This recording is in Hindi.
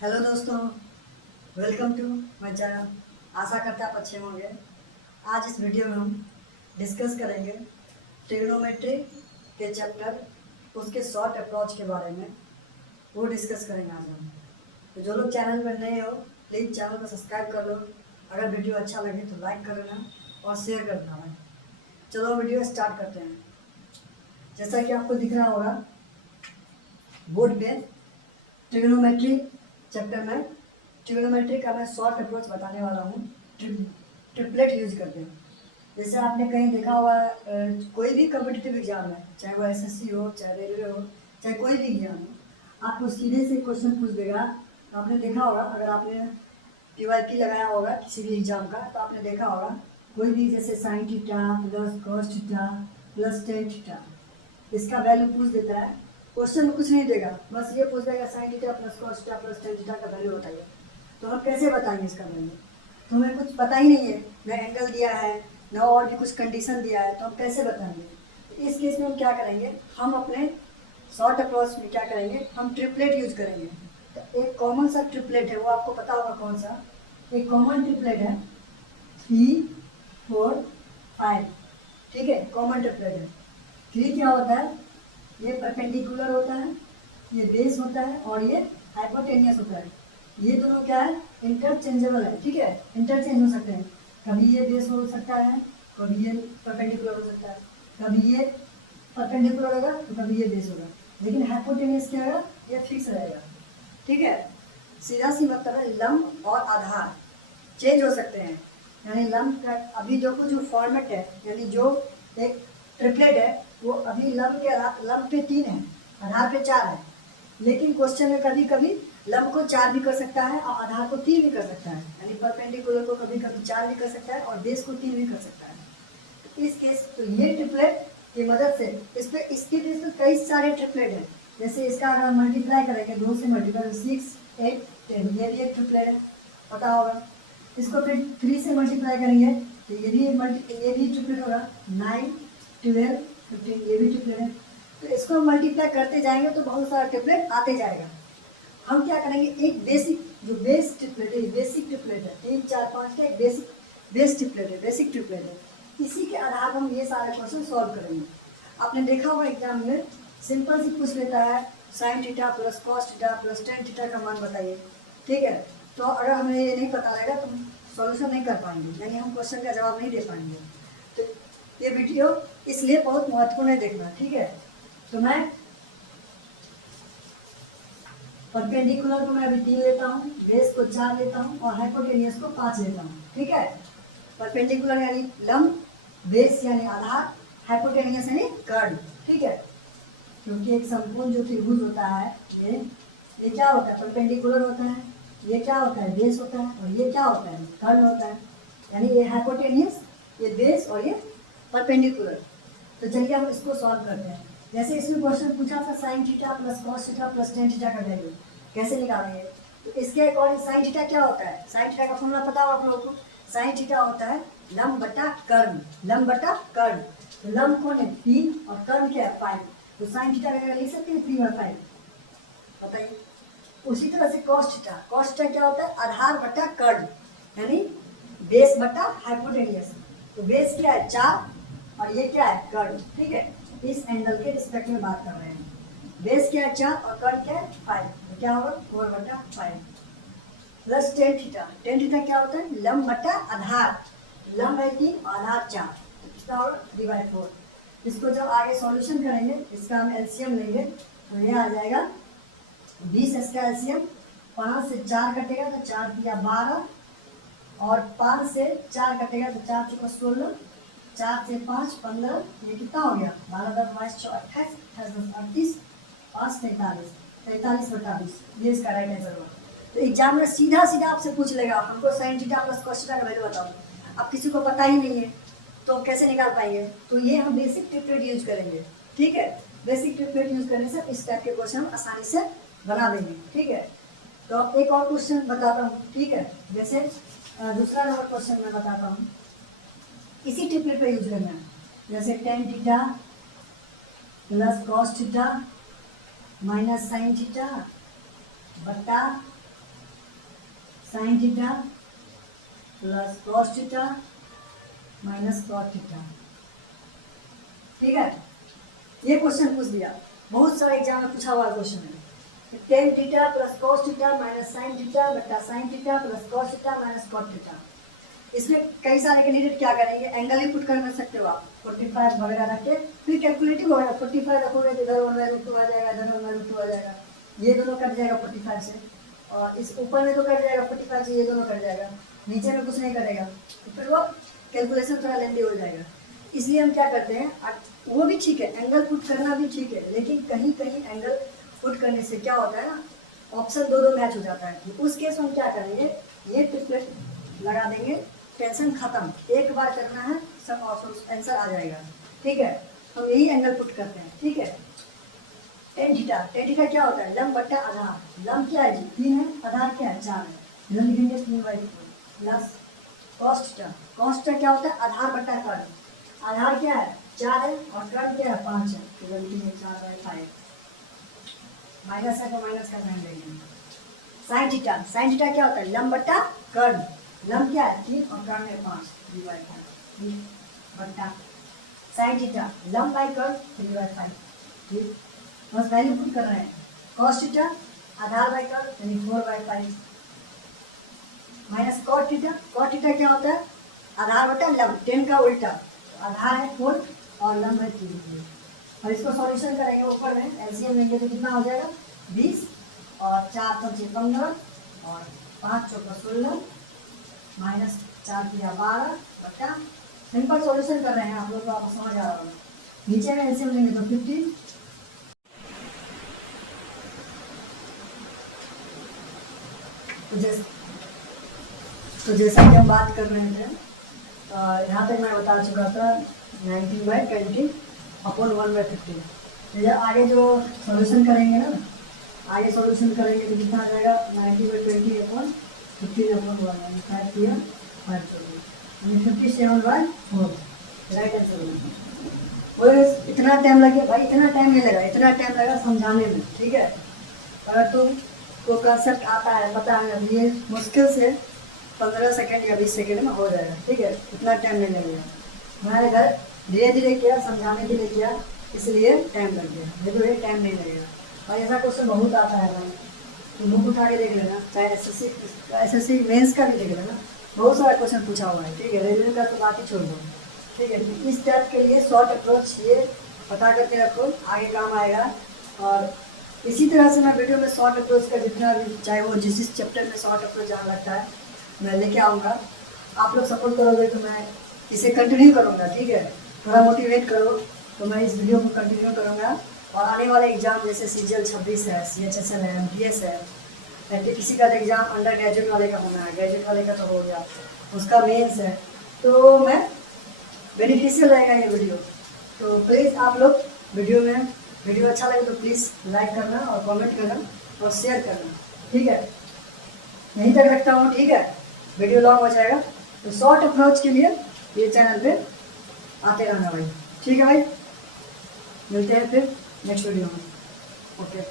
हेलो दोस्तों, वेलकम टू माय चैनल। आशा करते आप अच्छे होंगे। आज इस वीडियो में हम डिस्कस करेंगे ट्रिग्नोमेट्री के चैप्टर, उसके शॉर्ट अप्रोच के बारे में वो डिस्कस करेंगे आज हम। तो जो लोग चैनल पर नए हो प्लीज़ चैनल को सब्सक्राइब कर लो। अगर वीडियो अच्छा लगे तो लाइक कर लेना और शेयर कर देना भाई। चलो वीडियो स्टार्ट करते हैं। जैसा कि आपको दिख रहा होगा बोर्ड पे, ट्रिग्नोमेट्री चैप्टर में ट्रिग्नोमेट्री का मैं शॉर्ट अप्रोच बताने वाला हूँ ट्रिपलेट यूज करते हैं। जैसे आपने कहीं देखा होगा कोई भी कम्पिटिटिव एग्जाम है, चाहे वो एसएससी हो, चाहे रेलवे हो, चाहे कोई भी एग्जाम हो, आपको सीधे से क्वेश्चन पूछ देगा। तो आपने देखा होगा, अगर आपने पीवाईक्यू लगाया होगा किसी भी एग्जाम का तो आपने देखा होगा कोई भी जैसे sign theta plus cos theta plus tan theta इसका वैल्यू पूछ देता है। क्वेश्चन में कुछ नहीं देगा, बस ये पूछ देगा sign theta plus cos theta plus tan theta का वैल्यू बताइए। तो हम कैसे बताएंगे इसका वैल्यू? तो हमें कुछ पता ही नहीं है, न एंगल दिया है न और भी कुछ कंडीशन दिया है, तो हम कैसे बताएंगे? तो इस केस में हम क्या करेंगे, हम अपने शॉर्ट अप्रोच में क्या करेंगे, हम ट्रिपलेट यूज करेंगे। तो एक कॉमन सा ट्रिपलेट है, वो आपको पता होगा कौन सा। एक कॉमन ट्रिपलेट है 3 4 5, ठीक है, कॉमन ट्रिपलेट है। 3 क्या होता है, ये परपेंडिकुलर होता है, ये बेस होता है और ये हाइपोटेनियस होता है। ये दोनों क्या है, इंटरचेंजेबल है, ठीक है, इंटरचेंज हो सकते हैं। कभी ये बेस हो सकता है, कभी ये परपेंडिकुलर हो सकता है, कभी ये परपेंडिकुलर होगा तो कभी ये बेस होगा, लेकिन हाइपोटेनियस क्या होगा, ये फिक्स रहेगा, ठीक है। सीधा सी मतलब है लंब और आधार चेंज हो सकते हैं। यानी लंब का अभी जो कुछ जो फॉर्मेट है, यानी जो एक ट्रिपलेट है वो अभी लंब पे 3 है, आधार पे 4 है, लेकिन क्वेश्चन में कभी कभी लंब को 4 भी कर सकता है और आधार को 3 भी कर सकता है। यानी परपेंडिकुलर को कभी कभी 4 भी कर सकता है और बेस को 3 भी कर सकता है। तो इस केस तो ये ट्रिपलेट की मदद से इसके बेस पे कई सारे ट्रिपलेट हैं। जैसे इसका अगर मल्टीप्लाई करेंगे, 2 से मल्टीप्लाई 6 8 10, ये भी एक ट्रिपलेट है, पता होगा। इसको फिर 3 से मल्टीप्लाई करेंगे तो ये भी ट्रिपलेट होगा, 9 12 15, ये भी ट्रिपलेट है। तो इसको मल्टीप्लाई करते जाएंगे तो बहुत सारा ट्रिपलेट आते जाएगा। हम क्या करेंगे, एक बेसिक जो बेस ट्रिपलेट है, बेसिक ट्रिपलेट है, 3 4 5 का एक बेस ट्रिपलेट है, बेसिक ट्रिपलेट है। इसी के आधार पर हम ये सारे क्वेश्चन सॉल्व करेंगे। आपने देखा होगा एग्जाम में सिंपल सी पूछ लेता है sign theta plus cos theta plus tan theta का मान बताइए, ठीक है। तो अगर हमें ये नहीं पता रहेगा तो हम सॉल्यूशन नहीं कर पाएंगे, यानी हम क्वेश्चन का जवाब नहीं दे पाएंगे। तो ये वीडियो इसलिए बहुत महत्वपूर्ण है देखना, ठीक है। तो मैं परपेंडिकुलर को मैं अभी 3 लेता हूँ, बेस को 4 लेता हूँ और हाइपोटेनियस को 5 लेता हूँ, ठीक है। परपेंडिकुलर यानी लंब, बेस यानी आधार, हाइपोटेनियस यानी कर्ण, ठीक है। क्योंकि एक संपूर्ण जो त्रिभुज होता है ये क्या होता है, परपेंडिकुलर होता है, ये क्या होता है, बेस होता है, और ये क्या होता है, कर्ण होता है। यानी ये हाइपोटेनियस, ये बेस और ये परपेंडिकुलर। तो चलिए हम इसको सॉल्व करते हैं। जैसे इसमें क्वेश्चन पूछा था sign theta plus cos theta plus tan theta का वैल्यू कैसे निकालेंगे। तो इसके अकॉर्डिंग साइन थीटा क्या होता है, साइन थीटा का फॉर्मूला पता होगा आप लोगों को। साइन थीटा होता है लंब बटा कर्ण, लंब बटा कर्ण। तो लंब कौन है, 3 और कर्ण क्या है, 5। तो साइन थीटा का जगह लिख सकते हैं 3 और 5, बताइए। उसी तरह से कॉस थीटा क्या होता है, आधार बटा कर्ण, यानी बेस बटा हाइपोटेनियस। तो बेस क्या है 4 और ये क्या है कर्ण, ठीक है। इस एंगल के रिस्पेक्ट में बात कर रहे हैं। बेस क्या है 4 और कर्ण क्या है 5, तो क्या होगा 4/5 plus tan theta. Tan theta क्या होता है, लंब बटा आधार, लंब है 3 आधार 4, तो कितना होगा /4। इसको जब आगे सॉल्यूशन करेंगे इसका हम एलसीएम लेंगे तो ये आ जाएगा 20। इसका एलसीएम 5 से 4 कटेगा तो 4 दिया 12 और 5 से 4 कटेगा तो 4 चुका 16, 4 से 5 15, ये कितना हो गया 12 10 22 6 28 28 10 38 5 43 43/20, ये इसका राइट आंसर होगा। तो एग्जाम में सीधा सीधा आपसे पूछ लेगा हमको sign theta plus cos theta का वैल्यू बताओ। अब किसी को पता ही नहीं है तो कैसे निकाल पाएंगे, तो ये हम बेसिक ट्रिपलेट यूज करेंगे, ठीक है। बेसिक ट्रिपलेट यूज करने से इस टाइप के क्वेश्चन हम आसानी से बना देंगे, ठीक है। तो अब एक और क्वेश्चन बताता हूँ, ठीक है। जैसे दूसरा नंबर क्वेश्चन मैं बताता हूँ, इसी ट्रिपलेट पे यूज करना है। जैसे tan theta plus cos theta minus sine theta बटा sine theta plus cos theta minus cot theta. ठीक है, ये क्वेश्चन पूछ दिया, बहुत सारे एग्जाम में पूछा हुआ क्वेश्चन है। Tan theta plus cos theta minus sine theta बटा sine theta plus cos theta minus cot theta. इसमें कई सारे कैंडिडेट क्या करेंगे, एंगल ही पुट कर सकते हो आप, 45 वगैरह रख के फिर कैलकुलेटिव होगा, 45 रखोगे तो इधर 1/√2 आ जाएगा, इधर 1/√2 आ जाएगा, ये दोनों कट जाएगा 45 से, और इस ऊपर में तो कट जाएगा 45 से, ये दोनों कट जाएगा, नीचे में कुछ नहीं करेगा, तो फिर वो कैलकुलेशन थोड़ा लेंदी हो जाएगा। इसलिए हम क्या करते हैं, वो भी ठीक है, एंगल पुट करना भी ठीक है, लेकिन कहीं कहीं एंगल पुट करने से क्या होता है ना, ऑप्शन दो मैच हो जाता है। उस केस में हम क्या करेंगे, ये ट्रिपलेट लगा देंगे, टेंशन खत्म, एक बार करना है सब आंसर आ जाएगा। ठीक है, हम यही एंगल पुट करते हैं। ठीक है, टेन थीटा क्या होता है, लंब बट्टा आधार, लंब क्या है जी 3 है, आधार क्या है 4 है, इधर लिखेंगे 3/4 प्लस कॉस थीटा क्या होता है, आधार बट्टा कर्ण, आधार क्या है 4 है और कर्ण क्या है 5 है, तो गलती है 4/5, माइनस है तो माइनस का साइन लेंगे। साइन थीटा क्या होता है, लंब बट्टा कर्ण, लंब क्या है 3 और कर्ण है 5, 3/5 बट्टा साइन थीटा लंब बाई कर्ण 3/5। ठीक, बस वैल्यू पुट कर रहे हैं, कॉस थीटा आधार बाई कर्ण यानी 4/5 माइनस कॉट थीटा क्या होता है, आधार बटा लंब, 10 का उल्टा, आधार है 4 और लंब है 3, और इसको सॉल्यूशन करेंगे ऊपर में, एलसीएम लेंगे तो कितना हो जाएगा 20 और 4 5 15 और 5 4 16 माइनस 4 3 12 बटा, सिंपल सॉल्यूशन कर रहे हैं आप लोग को, आप समझ आ रहा होगा। नीचे में एलसीएम लेंगे तो 15, तो जैसा कि हम बात कर रहे थे, यहाँ तक मैं बता चुका था 19/20 अपॉन 1/15। जब आगे जो सॉल्यूशन करेंगे ना, आगे सॉल्यूशन करेंगे तो कितना आ जाएगा 90/20 अपॉन 15 अपॉन 1 यानी 5 3 5 यानी 57/4 राइट आंसर। वो इतना टाइम लगे भाई, इतना टाइम नहीं लगा, इतना टाइम लगा समझाने में। ठीक है, अगर तुम को कंसेप्ट आता है पता है, ये मुश्किल से 15 सेकेंड या 20 सेकेंड में हो जाएगा। ठीक है, इतना टाइम नहीं लगेगा, मैंने घर धीरे धीरे किया, समझाने के लिए किया, इसलिए टाइम लग गया, नहीं तो ये टाइम नहीं लगेगा। भाई ऐसा क्वेश्चन बहुत आता है भाई, तो बुक उठा के देख लेना, चाहे एसएससी मेंस का भी देख लेना, बहुत सारा क्वेश्चन पूछा हुआ है। ठीक है, रेलवे का तो बात ही छोड़ दो। ठीक है, तो इस टाइप के लिए शॉर्ट अप्रोच ये पता करके रखो, आगे काम आएगा। और इसी तरह से मैं वीडियो में शॉर्ट अप्रोच का जितना भी, चाहे वो जिस चैप्टर में शॉर्ट अप्रोच जहाँ लगता है मैं लेके आऊँगा, आप लोग सपोर्ट करोगे तो मैं इसे कंटिन्यू करूँगा। ठीक है, थोड़ा मोटिवेट करो तो मैं इस वीडियो को कंटिन्यू करूँगा। और आने वाले एग्जाम जैसे CGL 26 है, CHSL है, MTS है, NTPC का एग्ज़ाम अंडर ग्रेजुएट वाले का होना है, ग्रेजुएट वाले का तो हो गया, उसका मेंस है, तो मैं बेनिफिशियल रहेगा ये वीडियो। तो प्लीज़ आप लोग वीडियो अच्छा लगे तो प्लीज़ लाइक करना और कमेंट करना और शेयर करना। ठीक है, यहीं तक रखता हूँ। ठीक है, वीडियो लॉन्ग हो जाएगा, तो शॉर्ट अप्रोच के लिए ये चैनल पे आते रहना भाई। ठीक है भाई, मिलते हैं फिर नेक्स्ट वीडियो में। ओके।